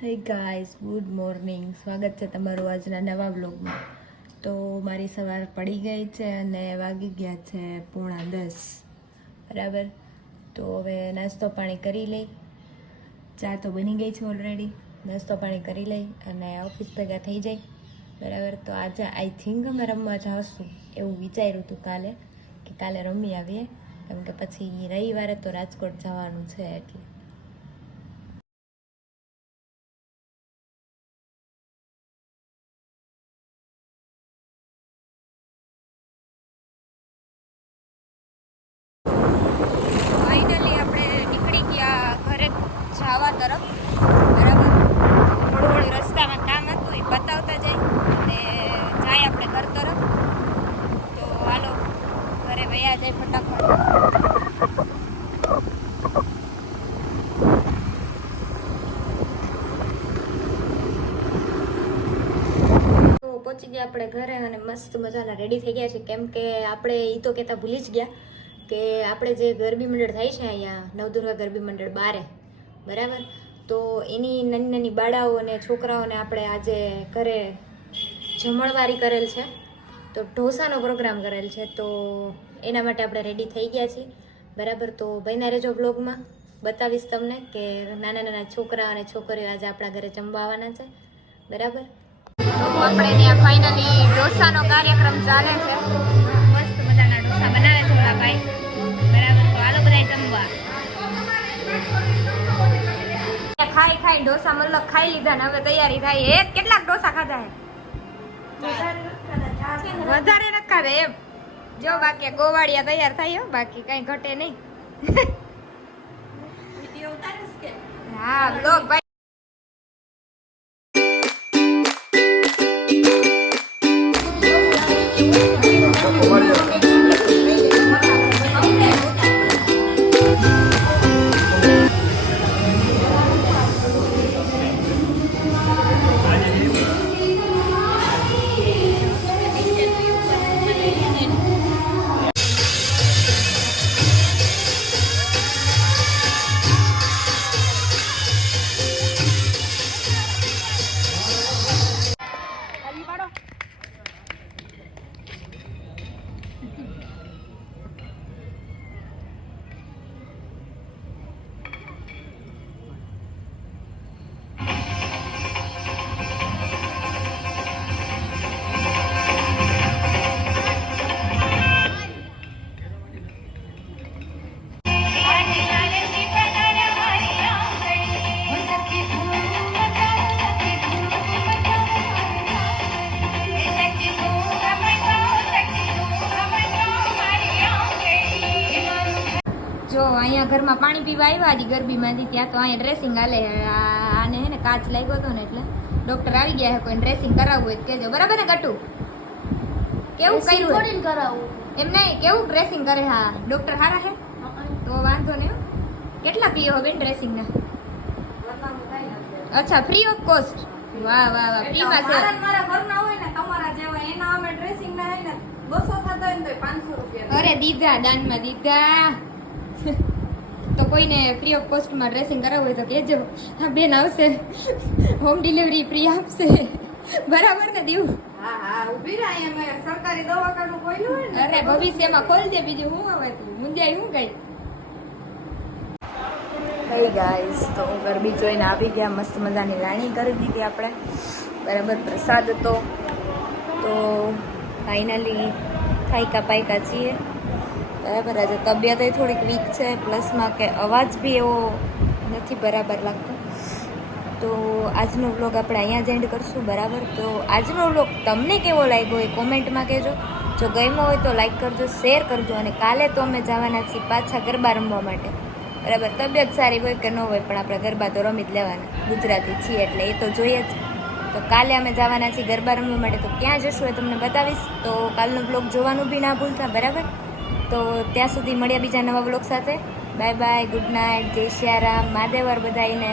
Hey guys, good morning. સ્વાગત છે તમારું આજના નવા વ્લોગમાં. તો મારી સવાર પડી ગઈ છે અને વાગી ગયા છે 9:45, બરાબર. તો હવે નાસ્તો પાણી કરી લઈ. ચા તો બની ગઈ છે ઓલરેડી. નાસ્તો પાણી કરી લઈ અને ઓફિસ ભેગા થઈ જાય, બરાબર. તો આજે આઈ થિંક અમે રમવા જઈશું એવું વિચાર્યું હતું કે કાલે રમી આવીએ, કેમ કે પછી રવિવારે તો રાજકોટ જવાનું છે એટલે. ફાઇનલી આપણે નીકળી ગયા ઘરે જવા તરફ, બરાબર. થોડું રસ્તામાં કામ હતું એ બતાવતા જાય અને જાય આપણે ઘર તરફ. તો હાલો ઘરે વયા જાય ફટાફટ. તો પહોંચી ગયા આપણે ઘરે અને મસ્ત મજાના રેડી થઈ ગયા છે, કેમ કે આપણે એ તો કહેતા ભૂલી જ ગયા કે આપણે જે ગરબી મંડળ થાય છે અહીંયા નવદુર્ગા ગરબી મંડળ બારે, બરાબર. તો એની નાની નાની બાળાઓ અને છોકરાઓને આપણે આજે ઘરે જમણવારી કરેલ છે, તો ઢોસાનો પ્રોગ્રામ કરેલ છે. તો એના માટે આપણે રેડી થઈ ગયા છીએ, બરાબર. તો ભાઈના રહેજો બ્લોગમાં, બતાવીશ તમને કે નાના નાના છોકરા અને છોકરીઓ આજે આપણા ઘરે જમવા આવવાના છે, બરાબર. તો આપણે ત્યાં ફાઇનલી ઢોસાનો કાર્યક્રમ ચાલે છે. મસ્ત મજાના ઢોસા બનાવે છે ઓલા ભાઈ, બરાબર. તો હાલો બધા જમવા. ખાઈ ખાઈ ઢોસા મતલબ ખાઈ લીધા ને હવે તૈયારી થાય. કેટલાક ઢોસા ખાધા હે? વધારે ન ખાધે એમ જો. બાકી ગોવાળિયા તૈયાર થાય, બાકી કઈ ઘટે નહીં. હા બ્લોગ ભાઈ. જો અહીંયા ઘરમાં પાણી પીવા આવ્યા હતી ગરબીમાંથી, ત્યાં તો અહીંયા ડ્રેસિંગ હાલે. આને હે ને કાચ લાગ્યો હતો ને એટલે ડોક્ટર આવી ગયા છે. કોઈ ડ્રેસિંગ કરાવવું હોય કહેજો, બરાબર ને ગટુ? કેવું કર્યું કરાવવું એમ નહીં, કેવું ડ્રેસિંગ કરે? હા ડોક્ટર સારા છે તો વાંધો નહીં. કેટલા પીઓ બેન ડ્રેસિંગ ના? અચ્છા, ફ્રી ઓફ કોસ્ટ. વાહ વાહ વાહ, ફ્રીમાં છે. મારા ઘરના હોય ને તમારા જેવા એના અમે ડ્રેસિંગ ના હે ને 200 થતા હોય ને તો 500 રૂપિયા. અરે દીધા, દાનમાં દીધા. તો કોઈને ફ્રી ઓફ કોસ્ટમાં ડ્રેસિંગ કરાવવું હોય તો કહેજો. હા બેન આવશે, હોમ ડિલિવરી ફ્રી આપશે, બરાબર ને દીવ? હા હા, ઊભી રહે. અમે સરકારી દવાખાનું ખોલ્યું હોય ને. અરે ભવિષ્યમાં ખોલજે, બીજું હું આવે તું મુંજાઈ હું ગઈ. હે ગાઈસ, તો ગરબી જોઈને આવી ગયા. મસ્ત મજાની રાણી કરી દીધી આપણે, બરાબર. પ્રસાદ હતો. તો ફાઇનલી થાયકા પાયકા છીએ, બરાબર. આજે તબિયત થોડીક વીક છે, પ્લસમાં કે અવાજ બી એવો નથી બરાબર લાગતો. તો આજનો વ્લોગ આપણે અહીંયા જ એન્ડ કરશું, બરાબર. તો આજનો વ્લોગ તમને કેવો લાગ્યો એ કોમેન્ટમાં કહેજો. જો ગમ્યો હોય તો લાઈક કરજો, શેર કરજો. અને કાલે તો અમે જવાના છીએ પાછા ગરબા રમવા માટે, બરાબર. તબિયત સારી હોય કે ન હોય પણ આપણે ગરબા તો રમી જ લેવાના, ગુજરાતી છીએ એટલે એ તો જોઈએ જ. તો કાલે અમે જવાના છીએ ગરબા રમવા માટે. તો ક્યાં જશું એ તમને બતાવીશ. તો કાલનો વ્લોગ જોવાનું બી ના ભૂલતા, બરાબર. તો ત્યાં સુધી મળ્યા બીજા નવા વ્લોગ સાથે. બાય બાય, ગુડ નાઇટ, જય શ્રી રામ, મહાદેવર બધાઈને.